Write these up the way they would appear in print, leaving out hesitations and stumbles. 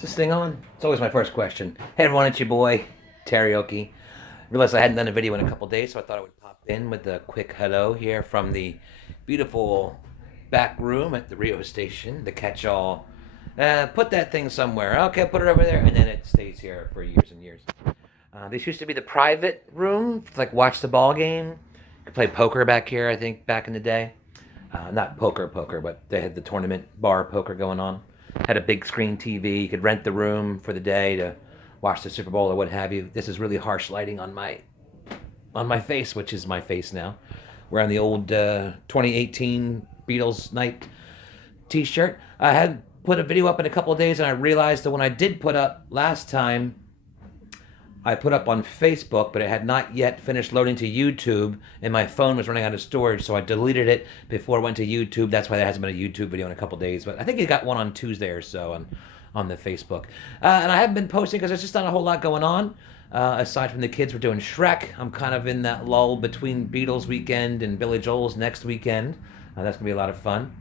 Is this thing on? It's always my first question. Hey everyone, it's your boy, Teriyaki. Realized I hadn't done a video in a couple days, so I thought I would pop in with a quick hello here from the beautiful back room at the Rio station, the catch-all. Put that thing somewhere. Okay, put it over there, and then it stays here for years and years. This used to be the private room, to, like watch the ball game. You could play poker back here, I think, back in the day. Not poker, but they had the tournament bar poker going on. Had a big screen TV. You could rent the room for the day to watch the Super Bowl or what have you. This is really harsh lighting on my face, which is my face now. Wearing the old 2018 Beatles night T-shirt. I had put a video up in a couple of days, and I realized that when I did put up last time, I put up on Facebook, but it had not yet finished loading to YouTube, and my phone was running out of storage, so I deleted it before it went to YouTube. That's why there hasn't been a YouTube video in a couple days, but I think you got one on Tuesday or so on the Facebook. And I haven't been posting because there's just not a whole lot going on. Aside from the kids, we're doing Shrek. I'm kind of in that lull between Beatles weekend and Billy Joel's next weekend. That's going to be a lot of fun.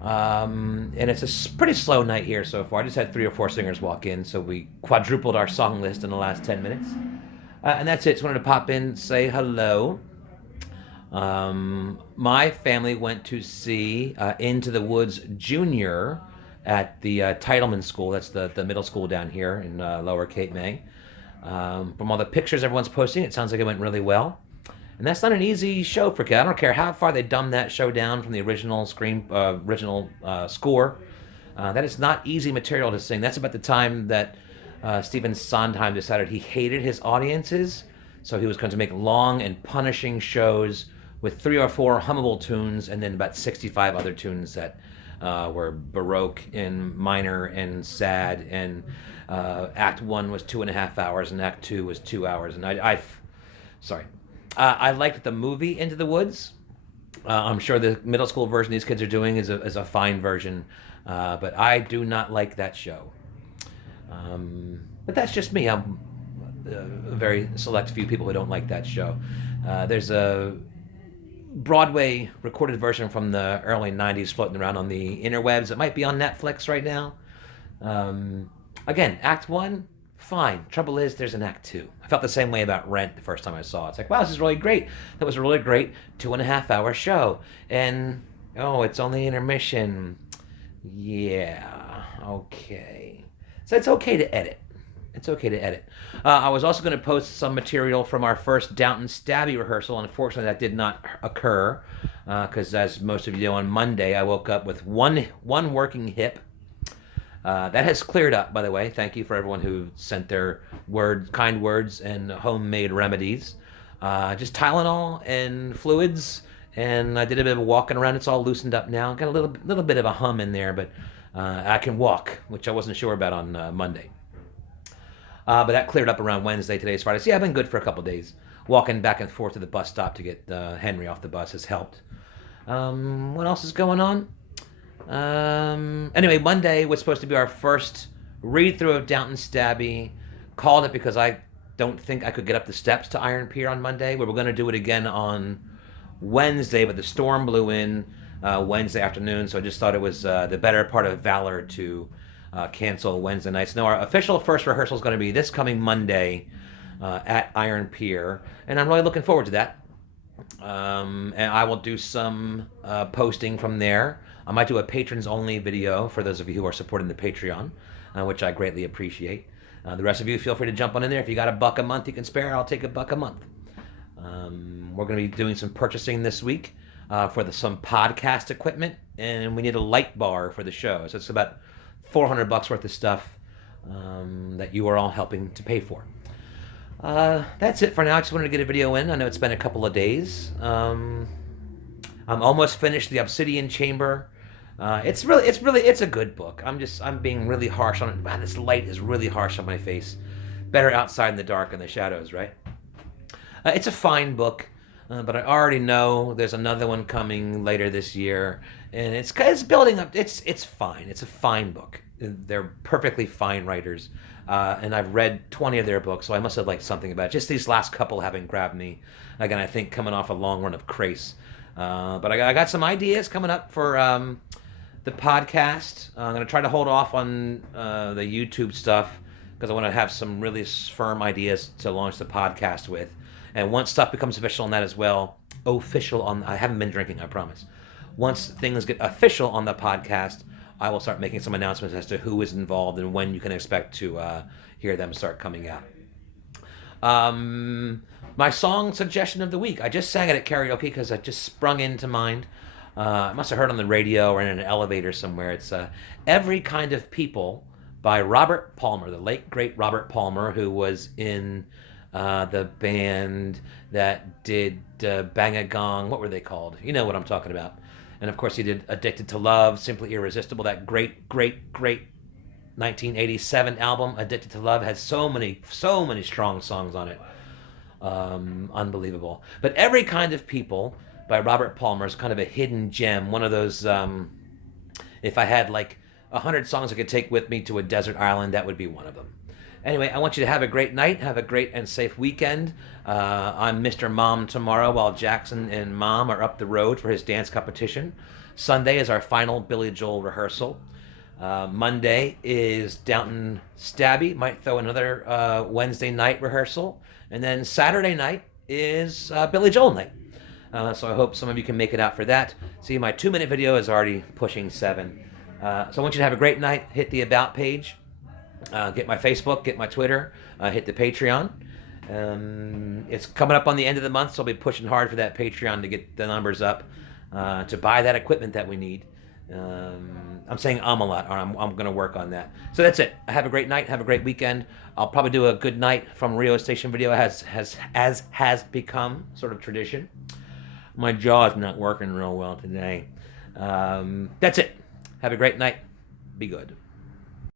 And it's a pretty slow night here so far. I just had 3 or 4 singers walk in, so we quadrupled our song list in the last 10 minutes. And that's it. Just wanted to pop in, say hello. My family went to see Into the Woods Junior at the Titleman School. That's the middle school down here in Lower Cape May. From all the pictures everyone's posting, it sounds like it went really well. And that's not an easy show for kids. I don't care how far they dumbed that show down from the original score. That is not easy material to sing. That's about the time that Stephen Sondheim decided he hated his audiences, so he was going to make long and punishing shows with 3 or 4 hummable tunes and then about 65 other tunes that were Baroque and minor and sad. And Act 1 was 2.5 hours, and Act 2 was 2 hours. And I liked the movie Into the Woods. I'm sure the middle school version these kids are doing is a fine version, but I do not like that show. But that's just me. I'm a very select few people who don't like that show. There's a Broadway recorded version from the early 90s floating around on the interwebs. It might be on Netflix right now. Again, Act 1, fine. Trouble is, there's an Act 2. I felt the same way about Rent the first time I saw it. It's like, wow, this is really great. That was a really great 2.5-hour show. And, oh, it's only intermission. Yeah, okay. So it's okay to edit. It's okay to edit. I was also going to post some material from our first Downton Stabby rehearsal. Unfortunately, that did not occur because, as most of you know, on Monday I woke up with one working hip. That has cleared up, by the way. Thank you for everyone who sent their kind words and homemade remedies. Just Tylenol and fluids, and I did a bit of walking around. It's all loosened up now. Got a little bit of a hum in there, but I can walk, which I wasn't sure about on Monday. But that cleared up around Wednesday. Today's Friday. So yeah, I've been good for a couple of days. Walking back and forth to the bus stop to get Henry off the bus has helped. What else is going on? Anyway, Monday was supposed to be our first read-through of Downton Stabby. Called it because I don't think I could get up the steps to Iron Pier on Monday. We were going to do it again on Wednesday, but the storm blew in Wednesday afternoon, so I just thought it was the better part of valor to cancel Wednesday nights. No, our official first rehearsal is going to be this coming Monday at Iron Pier, and I'm really looking forward to that. And I will do some posting from there. I might do a patrons-only video for those of you who are supporting the Patreon, which I greatly appreciate. The rest of you, feel free to jump on in there. If you got $1 a month you can spare, I'll take $1 a month. We're going to be doing some purchasing this week for some podcast equipment, and we need a light bar for the show. So it's about $400 worth of stuff that you are all helping to pay for. That's it for now. I just wanted to get a video in. I know it's been a couple of days. I'm almost finished the Obsidian Chamber. It's a good book. I'm being really harsh on it. Wow, this light is really harsh on my face. Better outside in the dark and the shadows, right? It's a fine book, but I already know there's another one coming later this year, and it's building up. It's fine. It's a fine book. They're perfectly fine writers, and I've read 20 of their books, so I must have liked something about it. Just these last couple haven't grabbed me. Again, I think coming off a long run of Crace. But I got some ideas coming up for the podcast. I'm going to try to hold off on the YouTube stuff because I want to have some really firm ideas to launch the podcast with. And once stuff becomes official on that as well, I haven't been drinking, I promise. Once things get official on the podcast, I will start making some announcements as to who is involved and when you can expect to hear them start coming out. My song suggestion of the week. I just sang it at karaoke because it just sprung into mind. I must have heard on the radio or in an elevator somewhere. It's Every Kind of People by Robert Palmer, the late, great Robert Palmer, who was in the band that did Bang a Gong. What were they called? You know what I'm talking about. And of course, he did Addicted to Love, Simply Irresistible, that great, great, great 1987 album. Addicted to Love has so many strong songs on it. Unbelievable. But Every Kind of People by Robert Palmer is kind of a hidden gem. One of those, if I had like 100 songs I could take with me to a desert island, that would be one of them. Anyway, I want you to have a great night, have a great and safe weekend. I'm Mr. Mom tomorrow while Jackson and Mom are up the road for his dance competition. Sunday is our final Billy Joel rehearsal. Monday is Downton Stabby, might throw another Wednesday night rehearsal. And then Saturday night is Billy Joel night. So I hope some of you can make it out for that. See, my 2-minute video is already pushing 7. So I want you to have a great night. Hit the About page. Get my Facebook, get my Twitter, hit the Patreon. It's coming up on the end of the month, so I'll be pushing hard for that Patreon to get the numbers up, to buy that equipment that we need. I'm saying a lot, or I'm going to work on that. So that's it. Have a great night. Have a great weekend. I'll probably do a good night from Rio Station video as has become sort of tradition. My jaw's not working real well today. That's it. Have a great night. Be good.